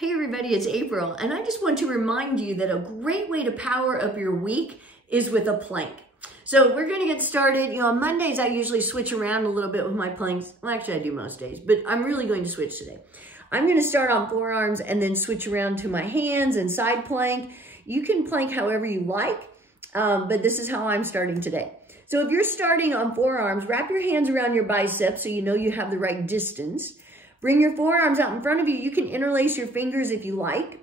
Hey everybody, it's April, and I just want to remind you that a great way to power up your week is with a plank. So we're going to get started. On Mondays, I usually switch around a little bit with my planks. Well, actually, I do most days, but I'm really going to switch today. I'm going to start on forearms and then switch around to my hands and side plank. You can plank however you like, but this is how I'm starting today. So if you're starting on forearms, wrap your hands around your biceps so you know you have the right distance. Bring your forearms out in front of you. You can interlace your fingers if you like.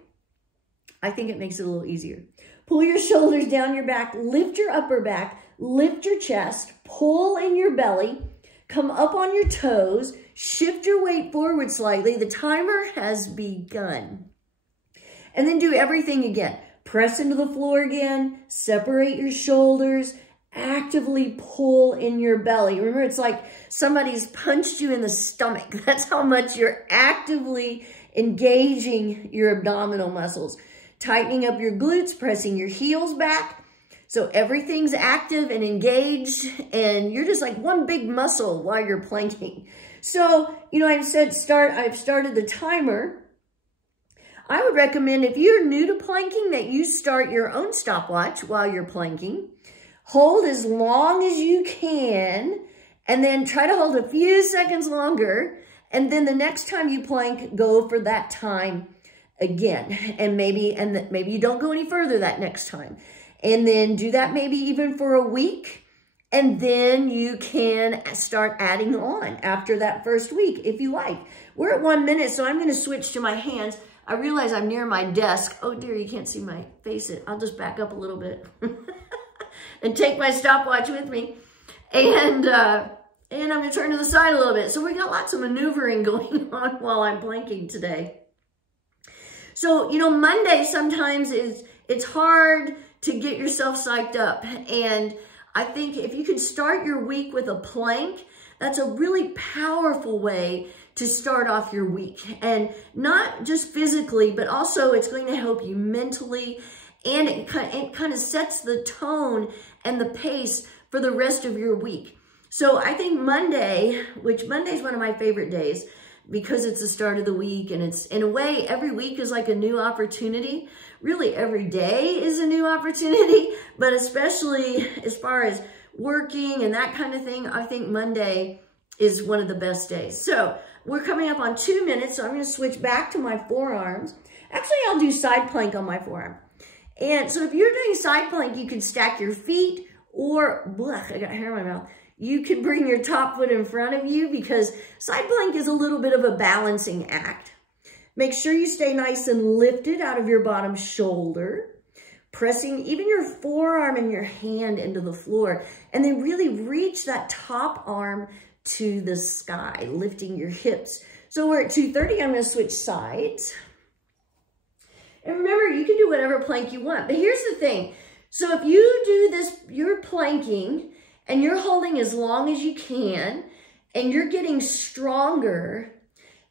I think it makes it a little easier. Pull your shoulders down your back, lift your upper back, lift your chest, pull in your belly, come up on your toes, shift your weight forward slightly. The timer has begun. And then do everything again. Press into the floor again, separate your shoulders, actively pull in your belly. Remember, it's like somebody's punched you in the stomach. That's how much you're actively engaging your abdominal muscles. Tightening up your glutes, pressing your heels back. So everything's active and engaged, and you're just like one big muscle while you're planking. So, I've started the timer. I would recommend, if you're new to planking, that you start your own stopwatch while you're planking. Hold as long as you can, and then try to hold a few seconds longer. And then the next time you plank, go for that time again. And maybe you don't go any further that next time. And then do that maybe even for a week. And then you can start adding on after that first week, if you like. We're at 1 minute, so I'm going to switch to my hands. I realize I'm near my desk. Oh dear, you can't see my face. I'll just back up a little bit. And take my stopwatch with me. And I'm going to turn to the side a little bit. So we got lots of maneuvering going on while I'm planking today. So, Monday sometimes it's hard to get yourself psyched up. And I think if you can start your week with a plank, that's a really powerful way to start off your week. And not just physically, but also it's going to help you mentally. And it kind of sets the tone and the pace for the rest of your week. So I think Monday, which Monday is one of my favorite days because it's the start of the week, and it's, in a way, every week is like a new opportunity. Really, every day is a new opportunity, but especially as far as working and that kind of thing, I think Monday is one of the best days. So we're coming up on 2 minutes, so I'm going to switch back to my forearms. Actually, I'll do side plank on my forearm. And so if you're doing side plank, you can stack your feet, or, I got hair in my mouth. You can bring your top foot in front of you, because side plank is a little bit of a balancing act. Make sure you stay nice and lifted out of your bottom shoulder, pressing even your forearm and your hand into the floor, and then really reach that top arm to the sky, lifting your hips. So we're at 2:30. I'm going to switch sides. And remember, you can do whatever plank you want. But here's the thing. So if you do this, you're planking and you're holding as long as you can and you're getting stronger,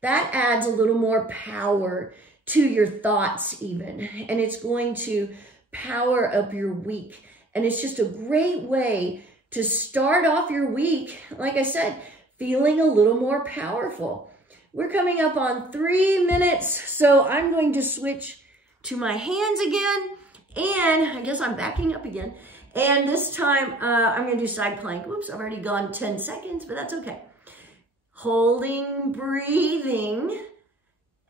that adds a little more power to your thoughts even. And it's going to power up your week. And it's just a great way to start off your week, like I said, feeling a little more powerful. We're coming up on 3 minutes, so I'm going to switch to my hands again, and I guess I'm backing up again. And this time, I'm going to do side plank. Whoops, I've already gone 10 seconds, but that's okay. Holding, breathing.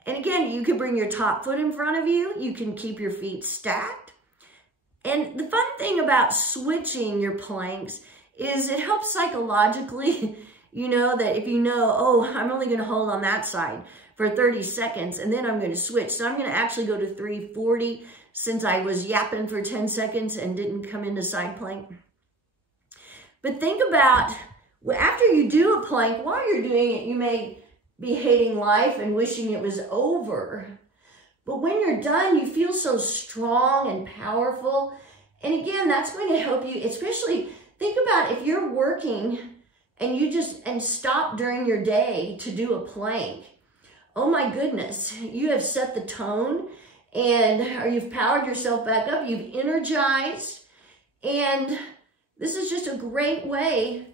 And again, you can bring your top foot in front of you. You can keep your feet stacked. And the fun thing about switching your planks is it helps psychologically, that if oh, I'm only going to hold on that side for 30 seconds, and then I'm going to switch. So I'm going to actually go to 340 since I was yapping for 10 seconds and didn't come into side plank. But think about, after you do a plank, while you're doing it, you may be hating life and wishing it was over. But when you're done, you feel so strong and powerful. And again, that's going to help you, especially think about if you're working and you stop during your day to do a plank. Oh my goodness, you have set the tone, or you've powered yourself back up, you've energized, and this is just a great way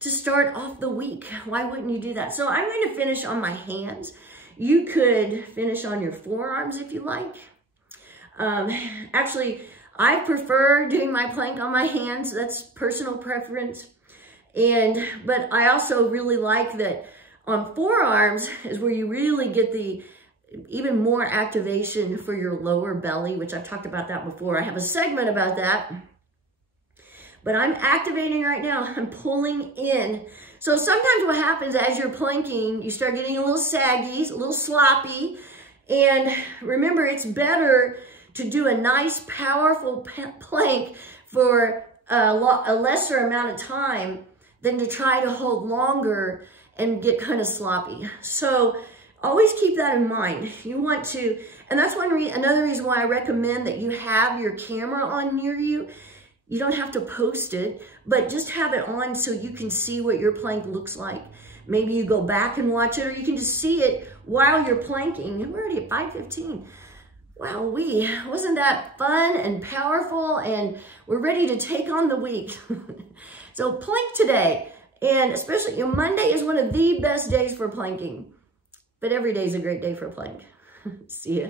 to start off the week. Why wouldn't you do that? So I'm going to finish on my hands. You could finish on your forearms if you like. Actually, I prefer doing my plank on my hands. That's personal preference. But I also really like that on forearms is where you really get the even more activation for your lower belly, which I've talked about that before. I have a segment about that. But I'm activating right now. I'm pulling in. So sometimes what happens as you're planking, you start getting a little saggy, a little sloppy. And remember, it's better to do a nice, powerful plank for a lesser amount of time than to try to hold longer and get kind of sloppy. So always keep that in mind. You want to, and that's another reason why I recommend that you have your camera on near you. You don't have to post it, but just have it on so you can see what your plank looks like. Maybe you go back and watch it, or you can just see it while you're planking. And we're already at 5:15. Wow, wasn't that fun and powerful? And we're ready to take on the week. So plank today, and especially Monday is one of the best days for planking, but every day is a great day for plank. See ya.